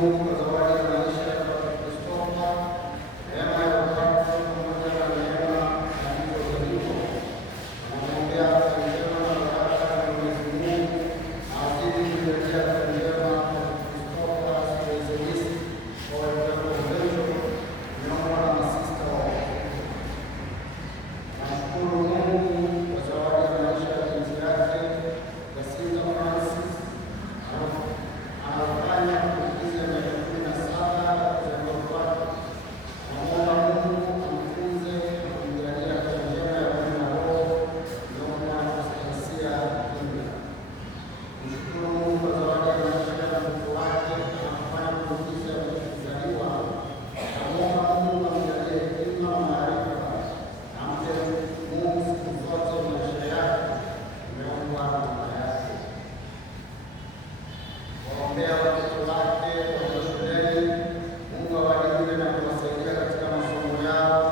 Mungu kwa zawadi ya maisha ya Padre Christopher, neema ya upako pamoja na neema ya mtozalipo. Anamwombea afya njema na baraka ya Mwenyezi Mungu, na azidi kuendelea afya njema Padre Christopher Spesialist kwa Convention miongoni na masista wao. Nashukuru Mungu kwa zawadi ya maisha ya binti yake Jacinta Francis anafanya kufikia miaka 17 ya kuzaliwa kwake. Namwomba Mungu amtunze na kumjalia afya njema ya mwili na roho miongoni na Anastasia Kinga. Nashukuru Mungu kwa zawadi ya maisha ya mtoto wake anafanya kufikia miaka kuzaliwa. Namwomba Mungu amjalie hekima na maarifa na ampe Mungu siku zote maisha yake imeombwa na mama yake. Waombea watoto wake walio shuleni, Mungu awalinde na kuwasaidia katika masomo yao,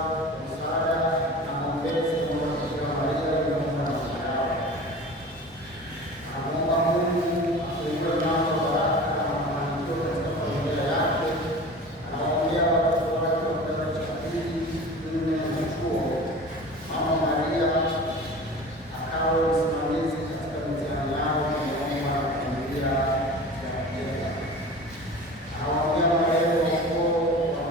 msaada na maombezi kwa Bikira Maria miongoni na mama yao. Anamwomba Mungu afungue mlango wa baraka na mafanikio katika familia yake. Anawaombea watoto wake wa kidato cha pili, 4 na chuo. Mama Maria akawe msimamizi katika mitihani yao miongoni na familia ya Kenya. Anawaombea marehemu wa ukoo wa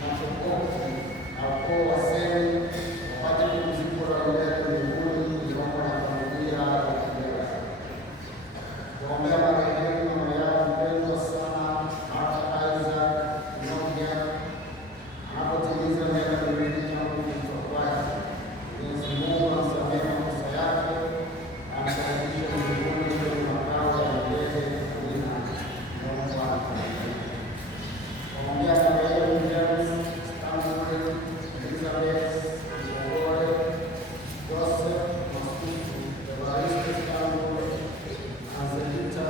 Machokofu na ukoo wa Seni wapate pumziko la milele mbinguni miongoni na familia ya Kenya. Kuombea marehemu mama yao mpendwa sana Martha Isaac Mnongia anapotimiza miaka 2 tangu kufa kwake. Mwenyezi Mungu amsamehe makosa yake na amkaribishe mbinguni kwenye makao ya milele. Amina. Mungu akubariki. Kuombea marehemu James Stanley, Elizabeth Ngogore, Joseph Masuku, Evaristo Stanley, Anzelita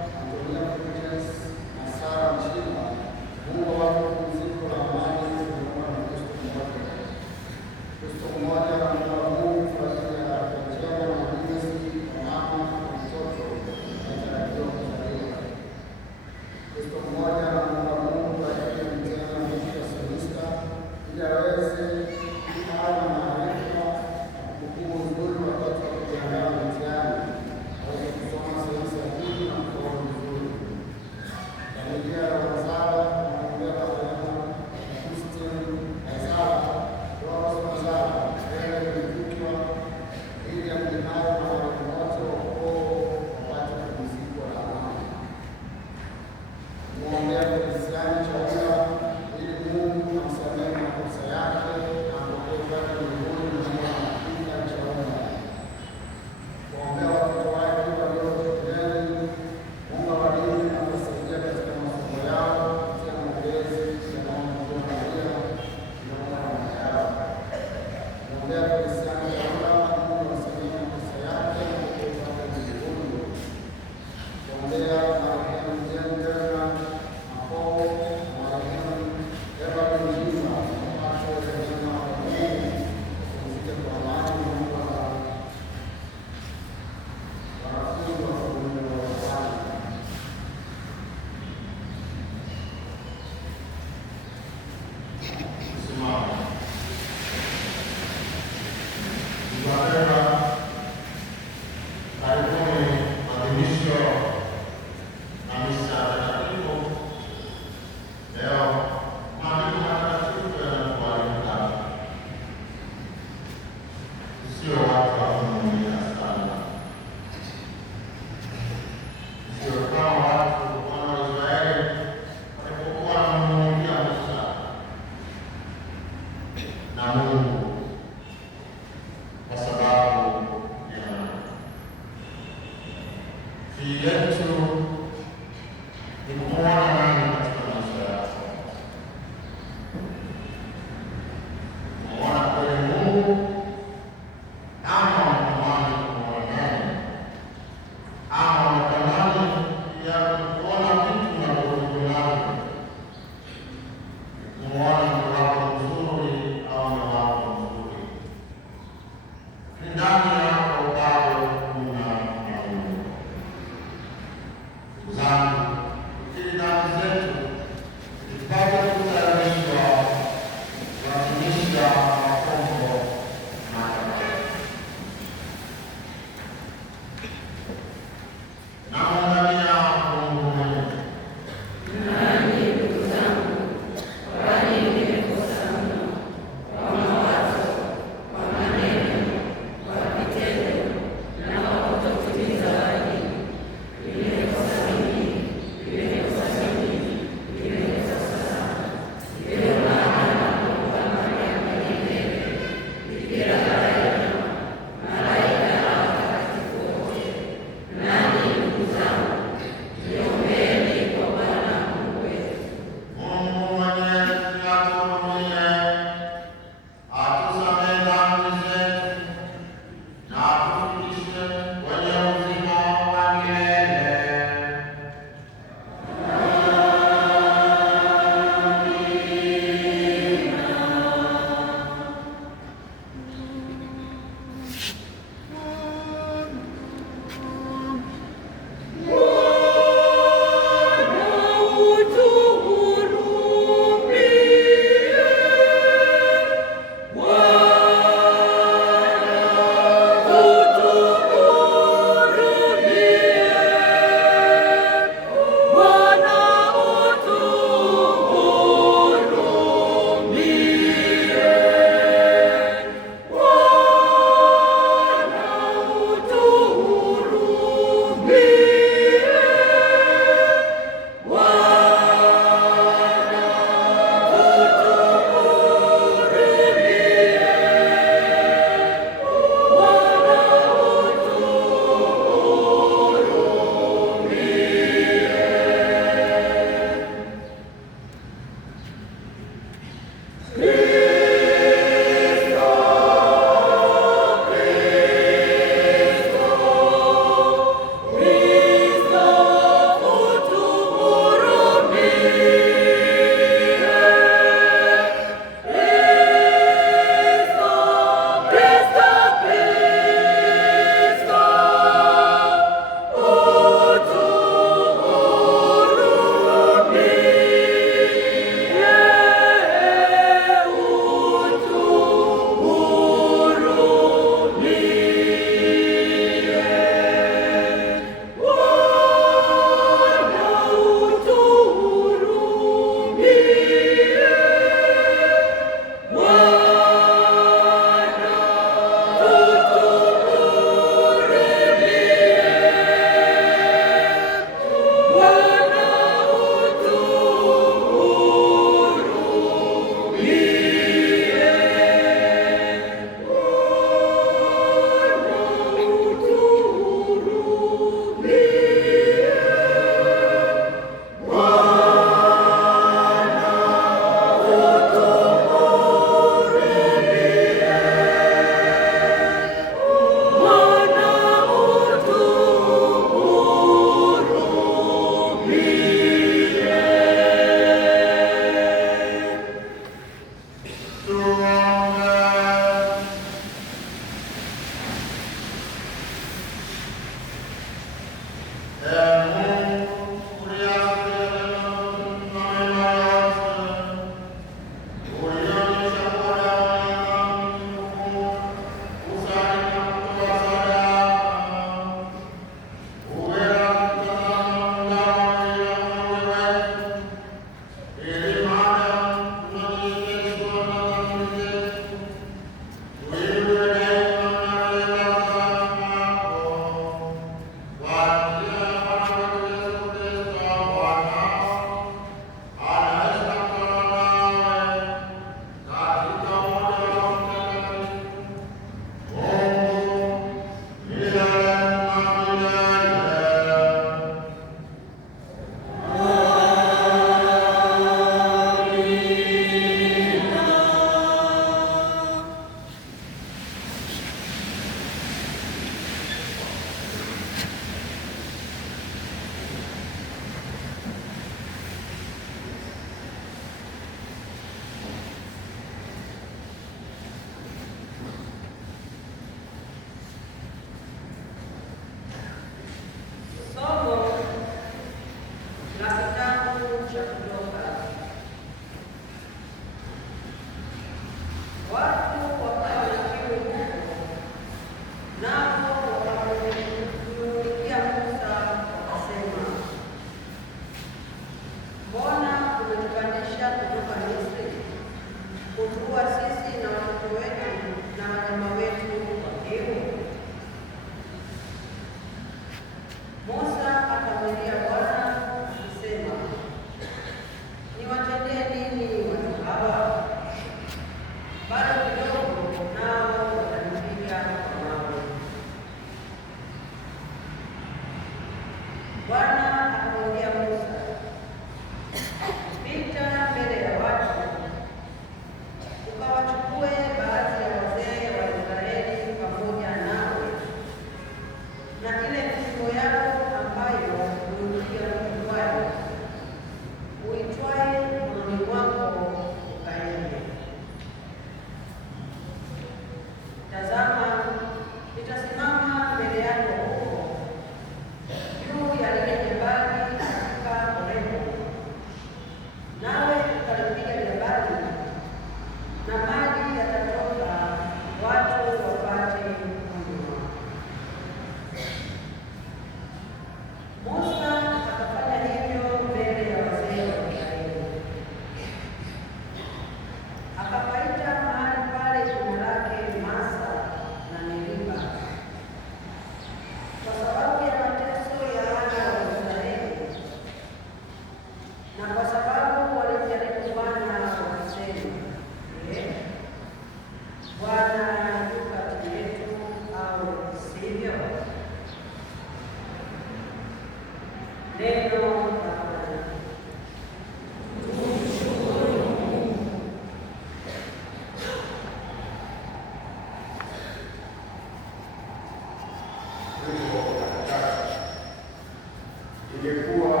Ingekuwa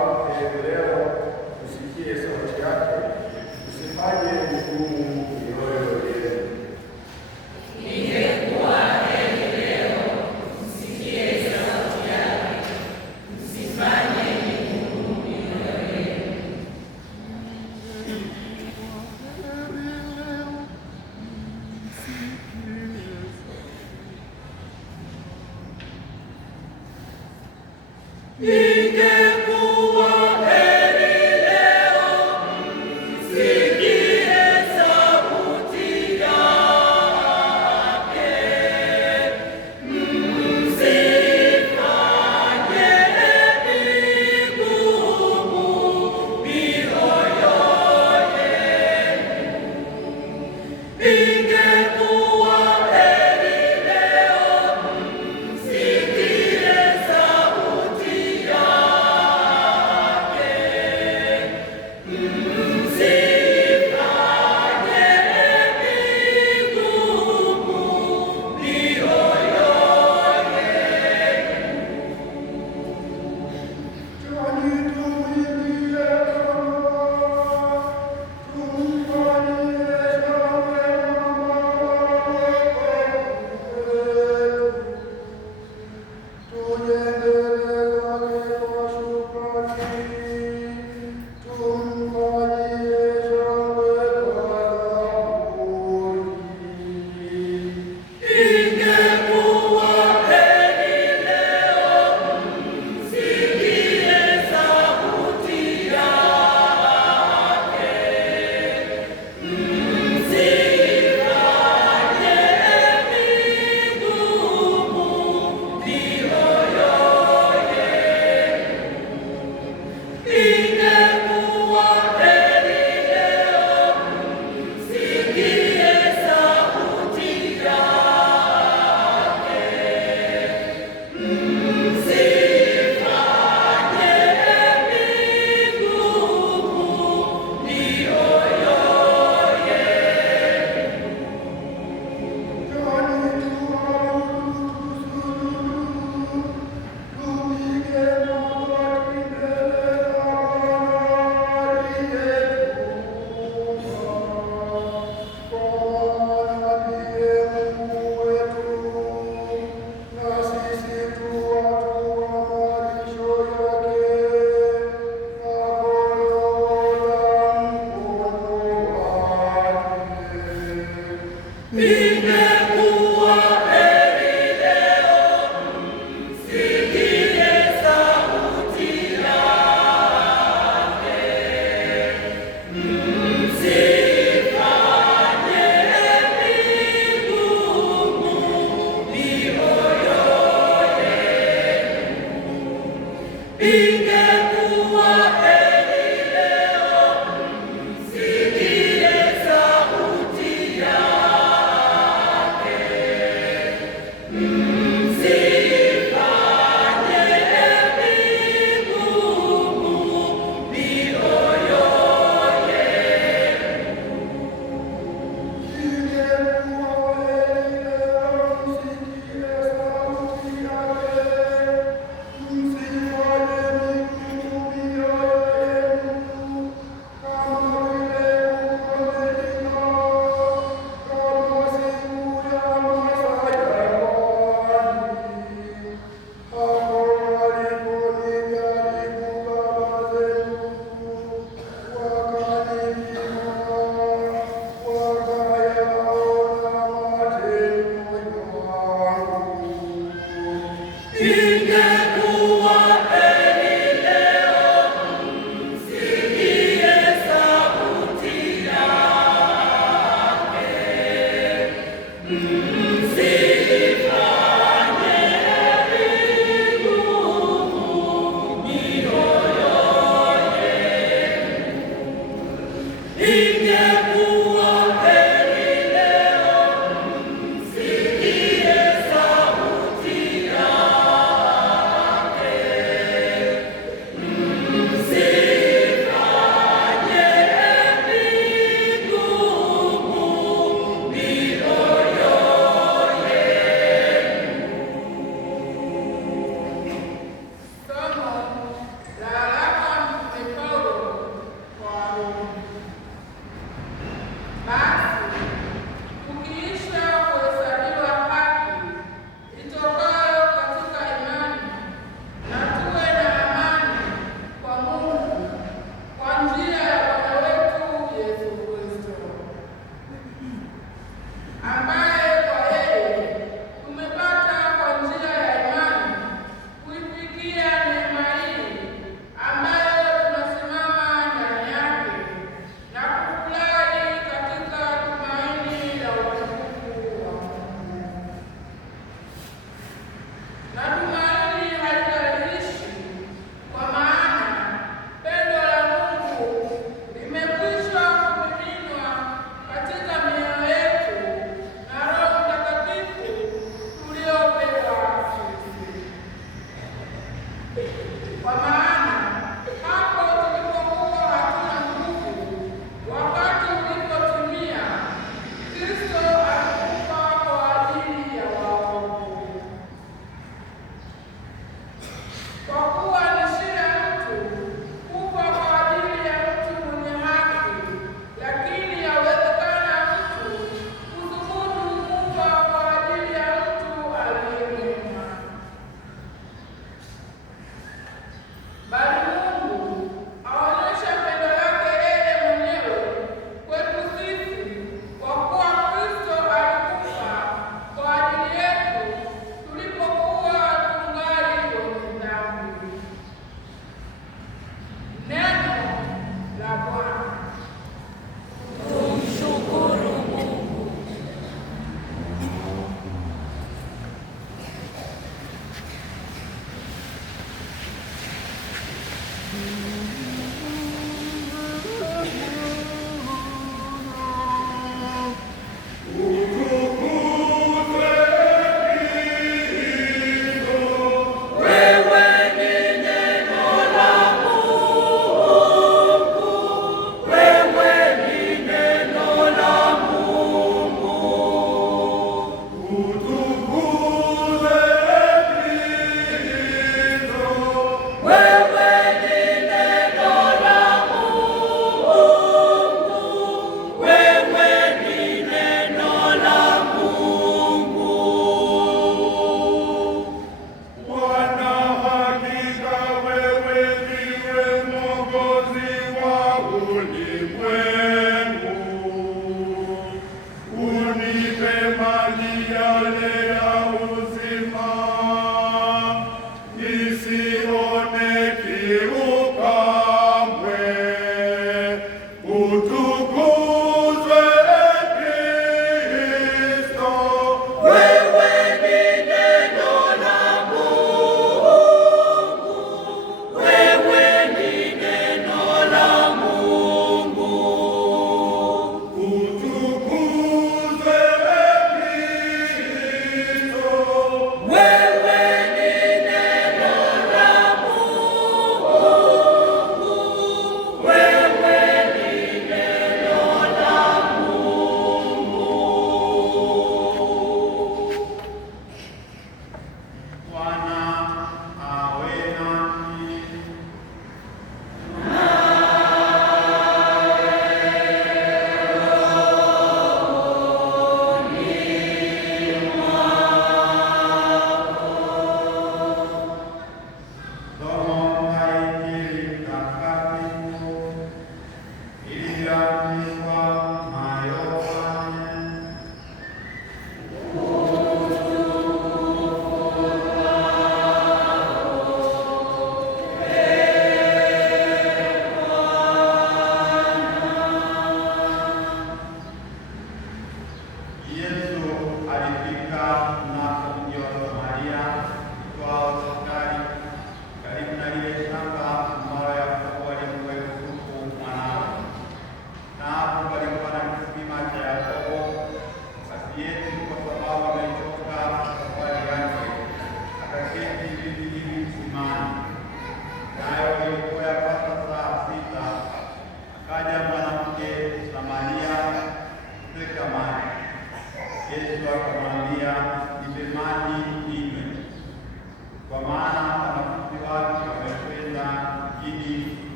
leo usikie sauti yake, usifanye ngumu mioyo yenu. Ingekuwa leo usikie sauti yake, usifanye ngumu mioyo yenu. Sikia sauti ya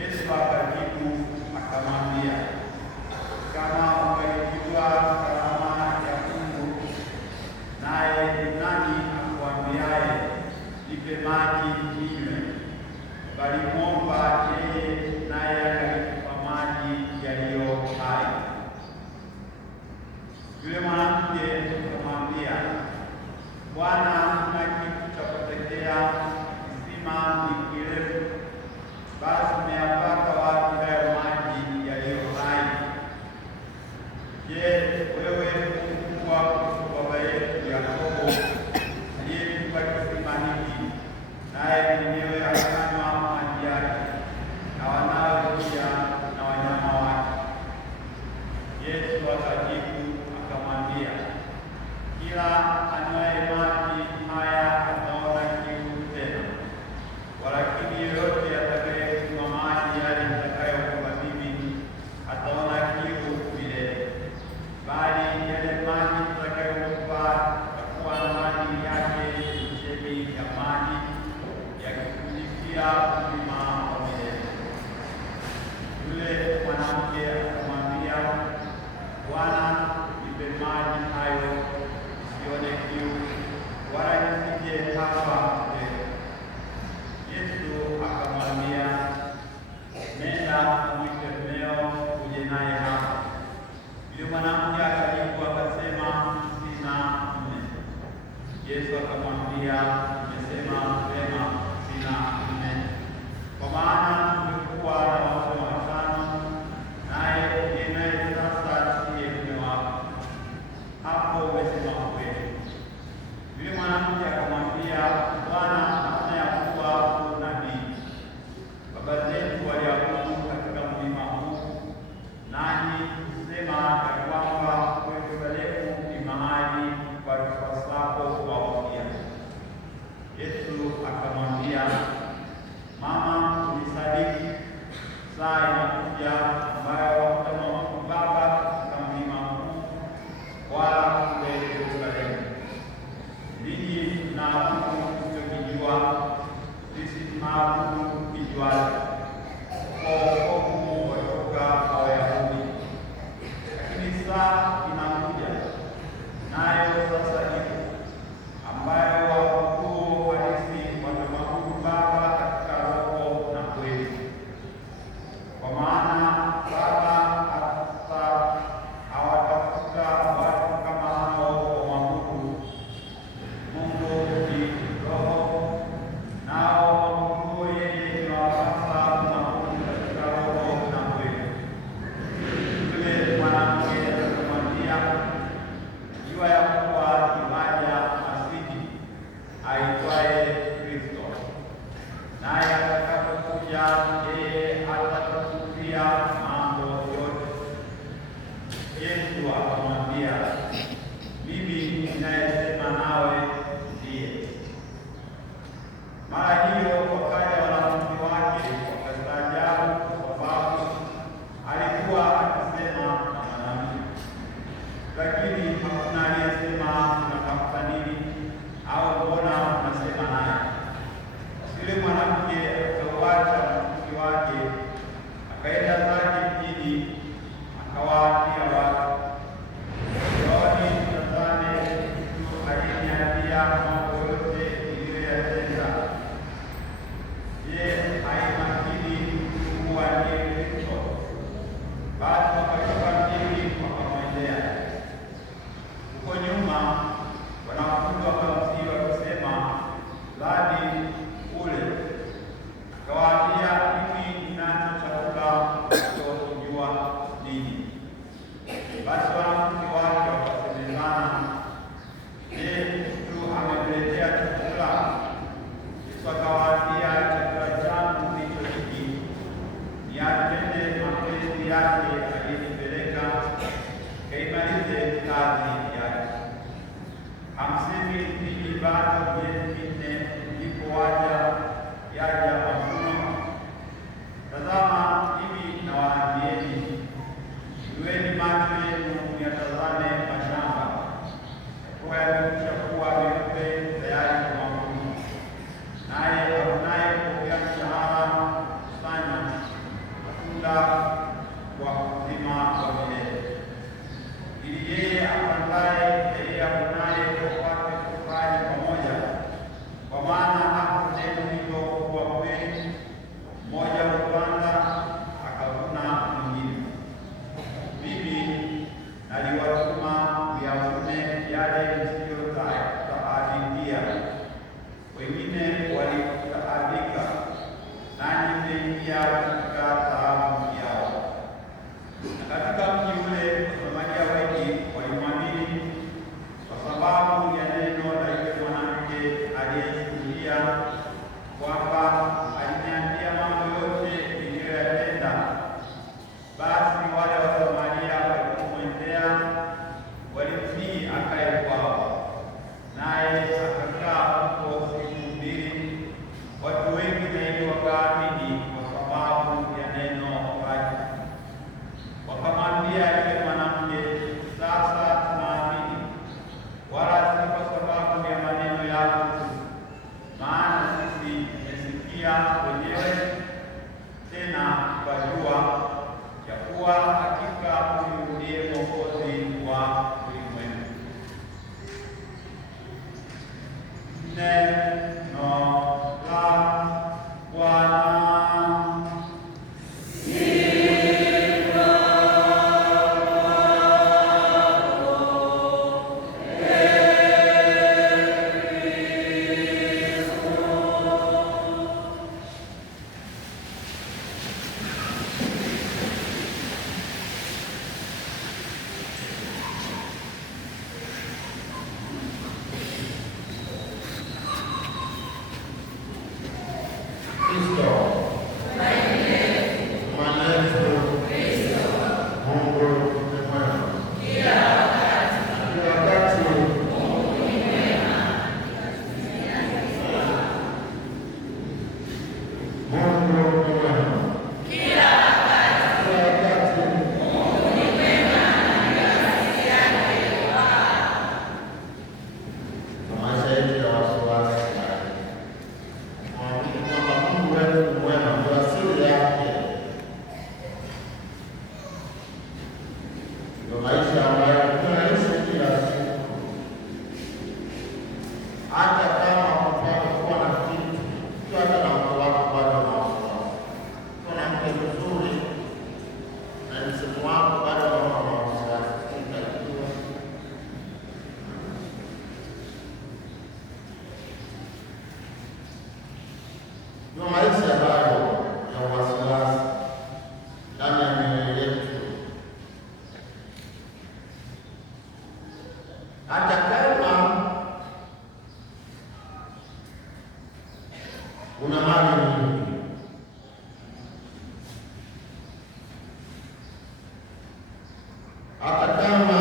Yesu akajibu akamwambia, kama ukaijua karama ya Mungu, naye ni nani akuambiaye, nipe maji ninywe? Bali mwomba yeye, naye akalikupa maji yaliyo hai. Yule mwanamke akamwambia, Bwana, huna kitu cha kutekea, kisima ni kirefu, basi umeyapata wapi hayo maji yaliyo hai? Je, wewe mkubwa kuliko baba yetu Yakobo, aliyetupa kisima hiki, naye mwenyewe akanywa maji yake, na wanawe pia na wanyama wake? Yesu akajibu akamwambia, kila anywaye maji haya ataona kiu tena, walakini yeyote atakayekunywa maji yale nitakayokupa mimi hataona kiu milele, bali yale maji nitakayokupa yatakuwa ndani yake chemchemi ya maji yakikufikia uzima wa milele. Yule mwanamke akamwambia, Bwana, nipe maji hayo nisione kiu, wala nisije hapa leo. Yesu akamwambia, nenda umwite mmeo uje naye hapa. Yule mwanamke akajibu akasema, sina mume. Yesu akamwambia, umesema vema, sina mume, kwa maana umekuwa na waume watano, naye uliye sasa siye mume wako. Hapo umesema kweli. Yule mwanamke akamwambia, Bwana, naona ya kuwa u nabii. Baba zetu waliabudu katika mlima huu, nanyi husema ya kwamba Yerusalemu ni mahali pa wapasao kuabudia. Yesu akamwambia, Mama, unisadiki, saa inakuja ambayo hamtamwabudu Baba katika mlima huu wala kule Yerusalemu. Ninyi mnaabudu msichokijua, sisi tunaabudu tukijuacho, kwa wokovu watoka kwa Wayahudi. Lakini saa inakuja, nayo sasa ipo, ambayo waabuduo halisi watamwabudu Baba katika roho na kweli, kwa maana Baba hawatafuta watu kama hao wamwabudu. Mungu ni Roho, nao wamwabuduo yeye inawapasa kumwabudu katika roho na kweli. Yule mwanamke akamwambia, jua ya kuwa iwaja Masihi aitwaye Kristo, naye atakapokuja yeye atatufunulia mambo yote. Yesu akamwambia, mimi ninayesema nawe ndiye. Mara hiyo wakaja wanafunzi wake wakastaajabu, kwa sababu alikuwa akisema na mwanamke. Lakini hakuna aliyesema tunatafuta nini, au mbona mnasema naye? Yule mwanamke akauacha mkuki wake kuingia katika taabu yao. Na katika mji ule Wasamaria wengi walimwamini kwa sababu ya neno la yule mwanamke aliyeshuhudia kwamba aliniambia mambo yote niliyoyatenda. Basi wale Wasamaria walipomwendea walimsihi akae kwao, naye akakaa huko siku 2. Watu wengi zaidi wakaamini kwa sababu ya neno lake. Wakamwambia yule mwanamke, sasa tunaamini, wala si kwa sababu ya maneno yako tu, maana sisi tumesikia wenyewe, tena tukajua ya kuwa hakika huyu ndiye Mwokozi wa ulimwengu. Neno la Bwana. Una mali nyingi, hata kama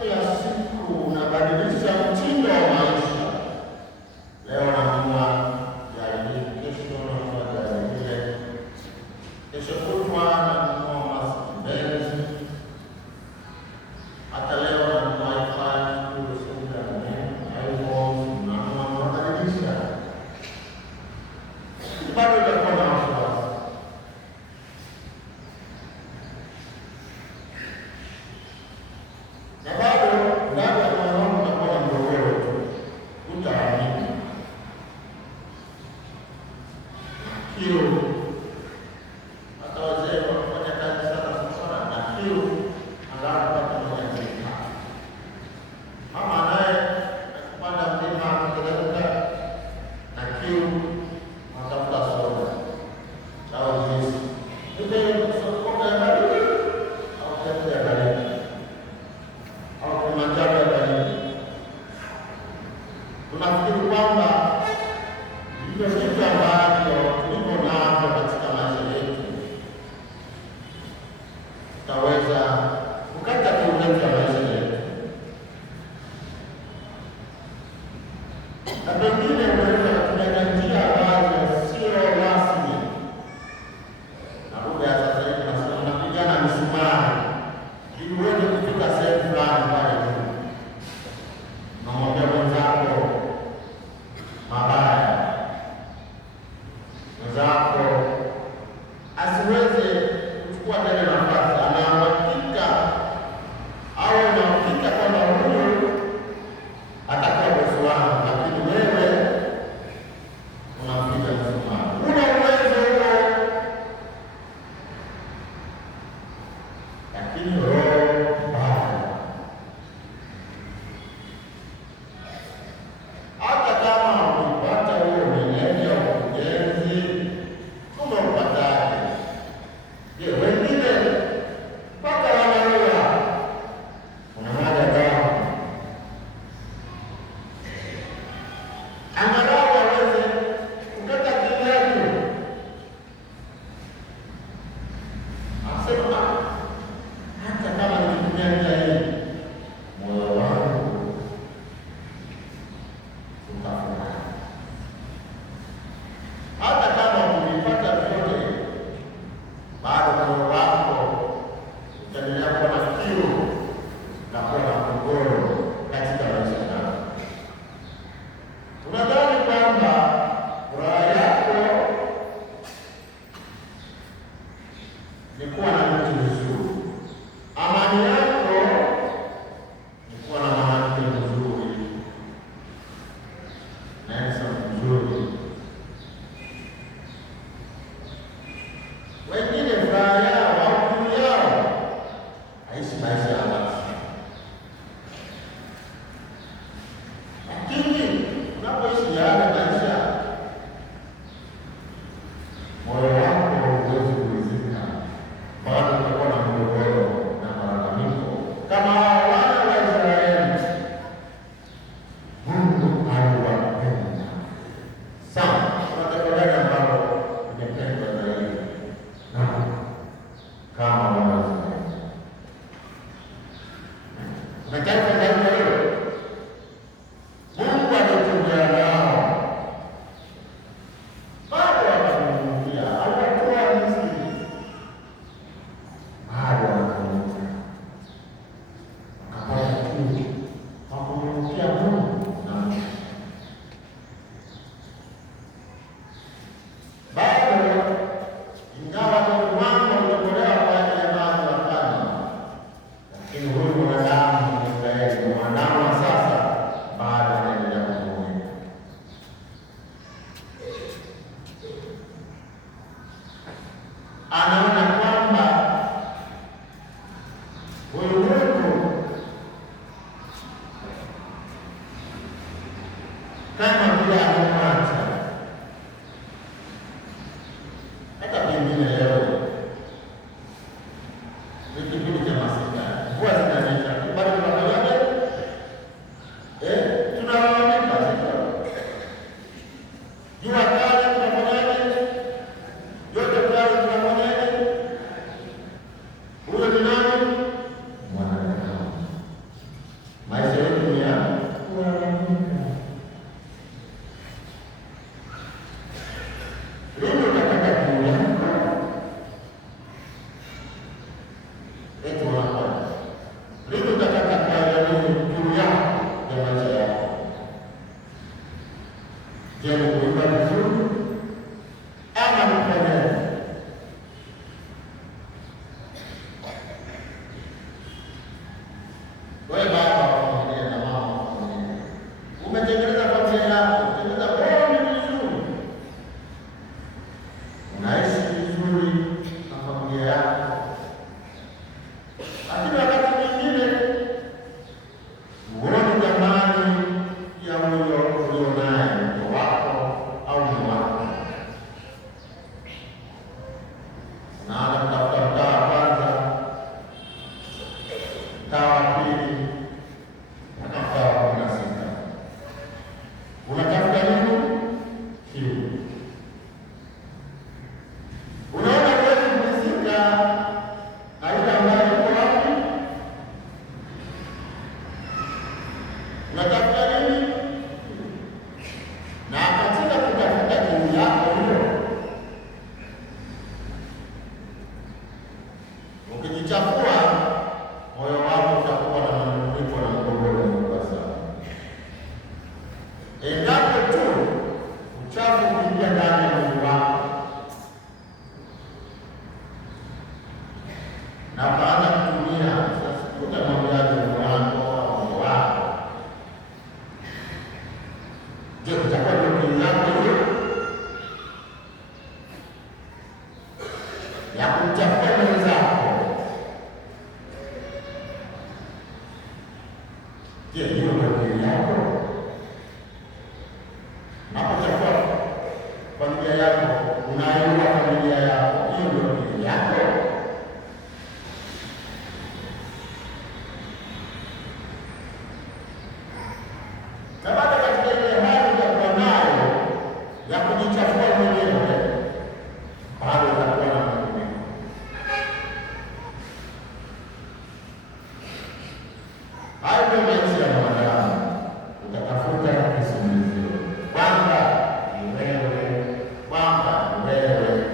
kila siku unabadilisha mtindo wa maisha. Leo naamua gari hili, kesho naamua gari lile, kesho kutwa nanunua Mercedes, hata leo nanunua iPhone, unabadilisha bado itakuwa na wasiwasi. Na bado ndani ya moyo wangu utakuwa na mgogoro tu, utaamini kiu. Hata wazee wanafanya kazi sana na kiu, anapata moja mzima. Mama naye akipanda mlima akiteremka na kiu, atafuta soda au juisi, ile soda ya baridi au chai ya baridi au manjano ya baridi. Tunafikiri kwamba hivyo vitu ambavyo tulivyo navyo katika maisha yetu tutaweza kukata kiu ya maisha yetu, na pengine unaweza kutumia njia ambazo sio rasmi na lugha ya ni kuwa na mtu mzuri. Amani yako ni kuwa na mwanamke mzuri na Yesu mzuri. Wengine furaha yao au kiu yao aishi maisha ya watu, lakini unapoishi yale maisha, moyo wako huwezi kuridhika, bado utakuwa na mgogoro na malalamiko kama wana wa Israeli. Mungu aliwapenda sana. Kuna taifa gani ambalo limependwa zaidi kama wana wa Israeli? Kuna taifa gani leo Mungu alitembea nao bado wakamuukia, alikuwa Misri bado wakamuukia, wakapata kitu wakumuukia Mungu na bado, ingawa Mungu wangu ulitolewa kwa ajili ya maji wakanywa, lakini huyu mwanadamu Israeli, mwanadamu wa sasa, bado anaendelea kumuukia. Anaona kwamba huyu Mungu kama vile amemwacha. Hata pengine leo ni kipindi cha masika, mvua zinanyesha, bado tunafanyaje? Tunalalamika, jua kali tunafanyaje? Yote kali tunafanyaje? Huyo ni nani? Mwanadamu. Maisha yetu ni ya kulalamika. Lini utataka kiu yako? Eti wanakwenda. Lini utataka kiu yako ya maisha yako? Je, ni kuimba vizuri ama kupendeza? Wewe baba wa familia na mama wa familia, umetengeneza familia yako, umetengeneza bondi vizuri, unaishi vizuri na familia yako, lakini wakati mwingine huoni thamani ya huyo ulionaye, mtoto wako au mume wako. Unaanza kutafuta mtaa wa kwanza, mtaa wa pili, mpaka mtaa wa 16. Unatafuta nini? Kiu. Unaona huwezi kuridhika na yule ambaye yuko wapi? Unatafuta nini? Na katika kutafuta kiu yako hiyo, ukijichafua, moyo wako utakuwa na manunguniko na mgogoro mkubwa sana. Endapo tu uchafu ukiingia ndani ya mwili wako na baada ya kutumia, sasa utamwambiaje mwili wako au mwili wako? Je, utakuwa ndio kiu yako hiyo ya kumchafua mwenzako? Je, hiyo ndio kiu yako? Unapochafua familia yako, unaiua familia yako, hiyo ndio kiu yako? Na bado katika ile hali utakuwa nayo ya kujichafua mwenyewe, bado utakuwa na manunguniko. Hayo ndio maisha ya mwanadamu. Utatafuta kisingizio kwamba ni wewe, kwamba ni wewe.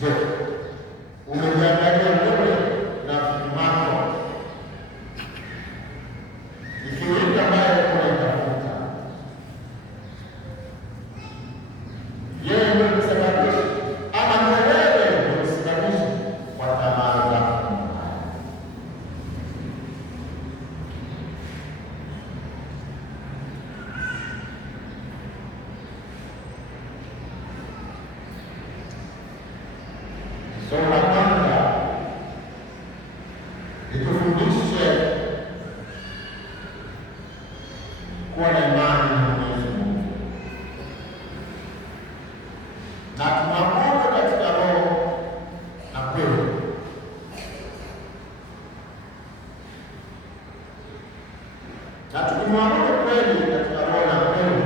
Je, umejiangalia wewe nafsi yako? Ikiweka ambayo unaitafuta, yeye ndio msababisha ama Somo la kwanza litufundishe kuwa na imani na Mwenyezi Mungu na tumwabudu katika roho na kweli. Na tukimwabudu kweli katika roho na kweli,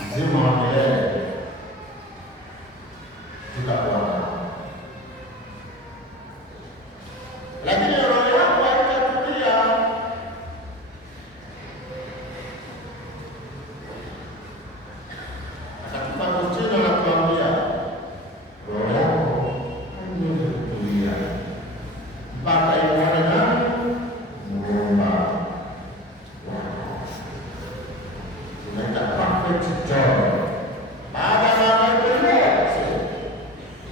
uzima wa milele tutakuwa nao. Lakini roho yako haitatulia. Katika Agustino anatuambia roho yako haiwezi kutulia mpaka imuone nani? Muumba wako. Tunaita perfect joy. Baada ya mambo yote,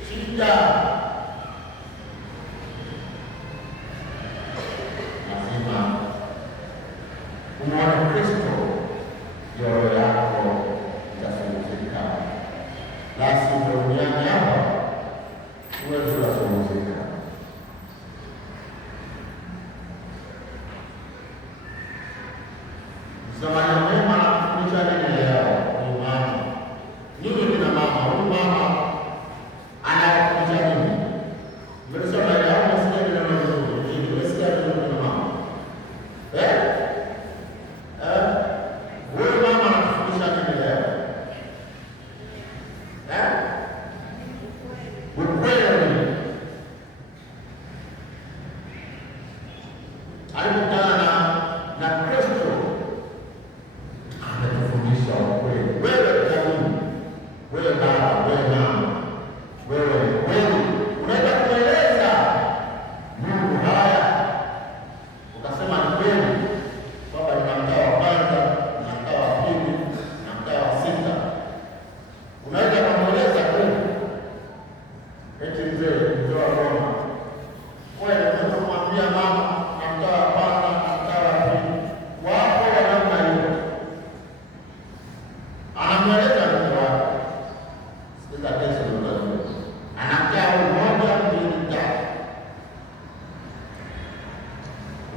shida, lazima umuone Kristo, ndio roho yako itafumzika. La sivyo duniani hapa huwezi kufumzika. Msamaria mwema anafundisha nini leo? Ni mama. Nini kina mama? Huyu mama anafundisha nini? Mmesoma ile hapo, msikie neno hili. Mmesikia nini kina mama? Huyu mama anafundisha nini leo? Ukweli. Alikutana na Kristo, anatufundisha ukweli. Wewe jamii, wewe baba, wewe mama, wewe kweli unaweza kueleza Mungu haya ukasema ni kweli kwamba nina mtaa wa kwanza na mtaa wa pili na mtaa wa sita. Unaweza kumweleza kweli eti mzee wa Roma kweli, unaweza kumwambia mama na mtaa wa kwanza na mtaa wa pili wapo wa namna hiyo, anamweleza mtu wake. Sikiza kesho ndio anakaa moja mbili tatu.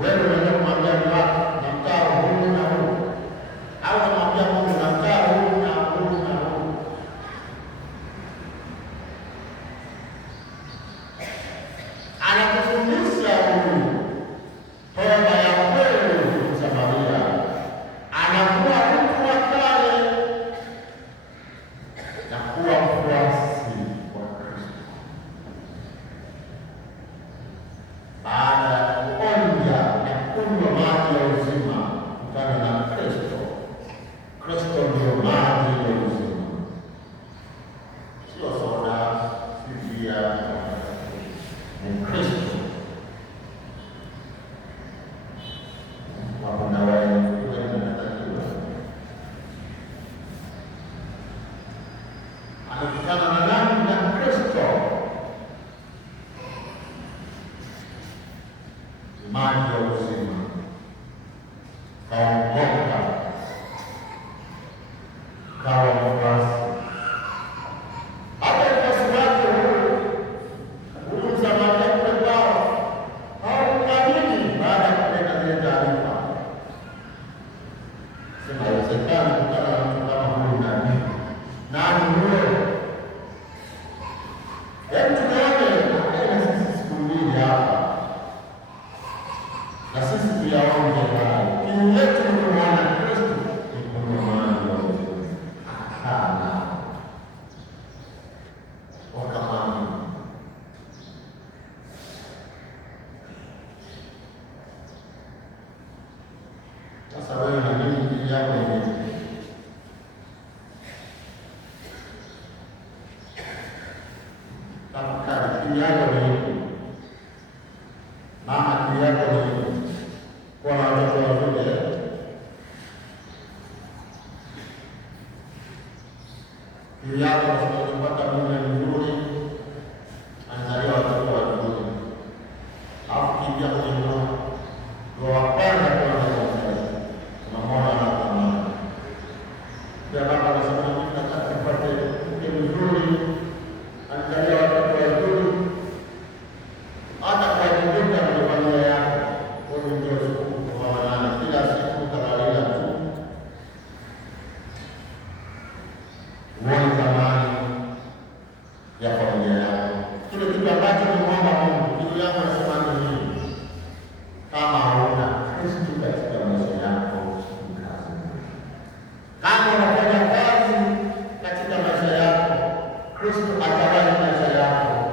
Wewe unaweza kumwambia mtu wako na mtaa huu na huu, au unamwambia Mungu na mtaa huu na huu na huu. Anakufundisha huyu toba ya kweli. Msamaria anakuwa mtu wa kale na kuwa mfuasi wa Kristo baada ya kuonja na kunywa maji ya uzima kutokana na Kristo. Kristo ndio maji ya uzima, sio soda, si bia, ni Kristo. Hakuna wewe unatakiwa anakutana na nani? Na Kristo, maji ya uzima, kaongoka, kawa mfuasi. Hata ufuasi wake huyu Msamaria kule kwao haukuamini baada ya kuleta zile taarifa. Sema haiwezekani kutana na mtu kama huyu. Nani huyo? Hebu tuone na sisi siku mbili hapa, na sisi tuyaonje hayo. Kiu yetu ni kumwona Kristo, ni kunywa maji ya uzima. Hapana, wakamwamini. Sasa wewe na mimi kiu yako ni tafakari. Kiu yako ni ipi? Mama, kiu yako ni ipi? Kuwa na watoto wazuri. Kiu yako kupata mume mzuri, angalia watoto wazuri, alafu kimbia kwenye ndoa. Ndio wa kwanza kwanza unamwona anatamani. Pia baba anasema nataka tupate mke mzuri, angalia Kristo atawale maisha yako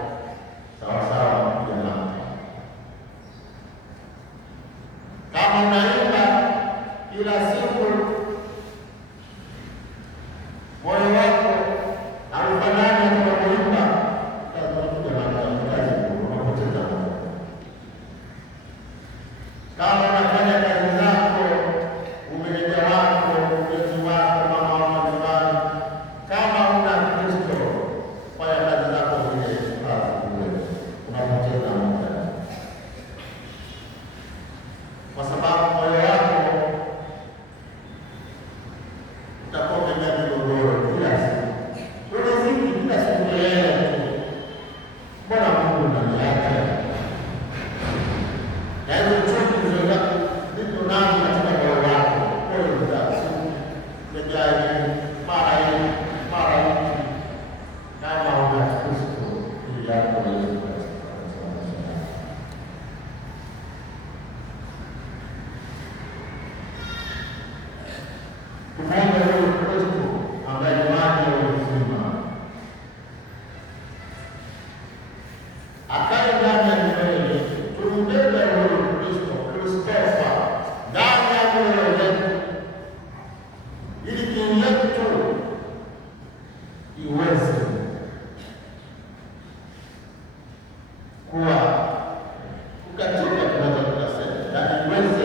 sawasawa na kuja nako. Kama unaimba kila siku, moyo wako haufanani na kuimba, utakuja na kazi unapoteza moyo. Kama unafanya kazi zako, umeja wako, ulezi wako, mama wako nyumbani, kama una Kristo, fanya kazi zako vile kazi unapoteza muda, kwa sababu moyo wako utakuwa umejaa migogoro kila siku. Unazidi kila siku kelele tu, mbona Mungu unaniacha? Na hizo chuki zilizo nani katika moyo wako, moyo umejaa mara hii. Kama una Kristo, ili yako Yesu kumwomba huyo Kristo ambaye ni maji ya uzima akae ndani ya milele. Tumbebe huyo Kristo, Kristofa ndani ya moyo wetu, ili kiu yetu iweze kuwa kukatika, tunaweza tukasema, yaani iweze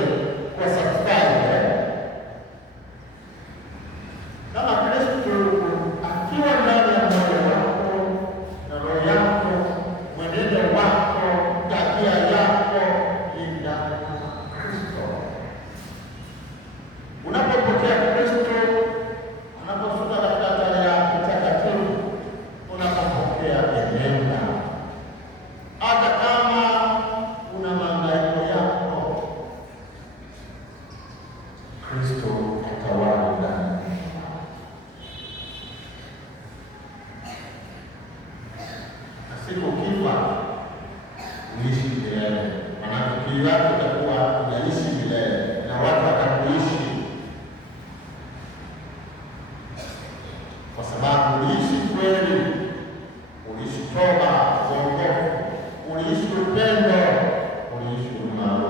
kuwa satisfied. Kama Kristo akiwa ndani ya moyo wako na roho yako, mwenendo wako, tabia yako ina Kristo. Unapopokea Kristo, unapofuta katika altari ya mtakatifu, unapopokea neema. Hata kama una mahangaiko yako, Kristo atawala ndani. Siku ukifa uishi milele, maana kiu yako itakuwa unaishi milele na watu watakuishi, kwa sababu uliishi kweli, uliishi toba, uongofu, uliishi upendo, uliishi huruma.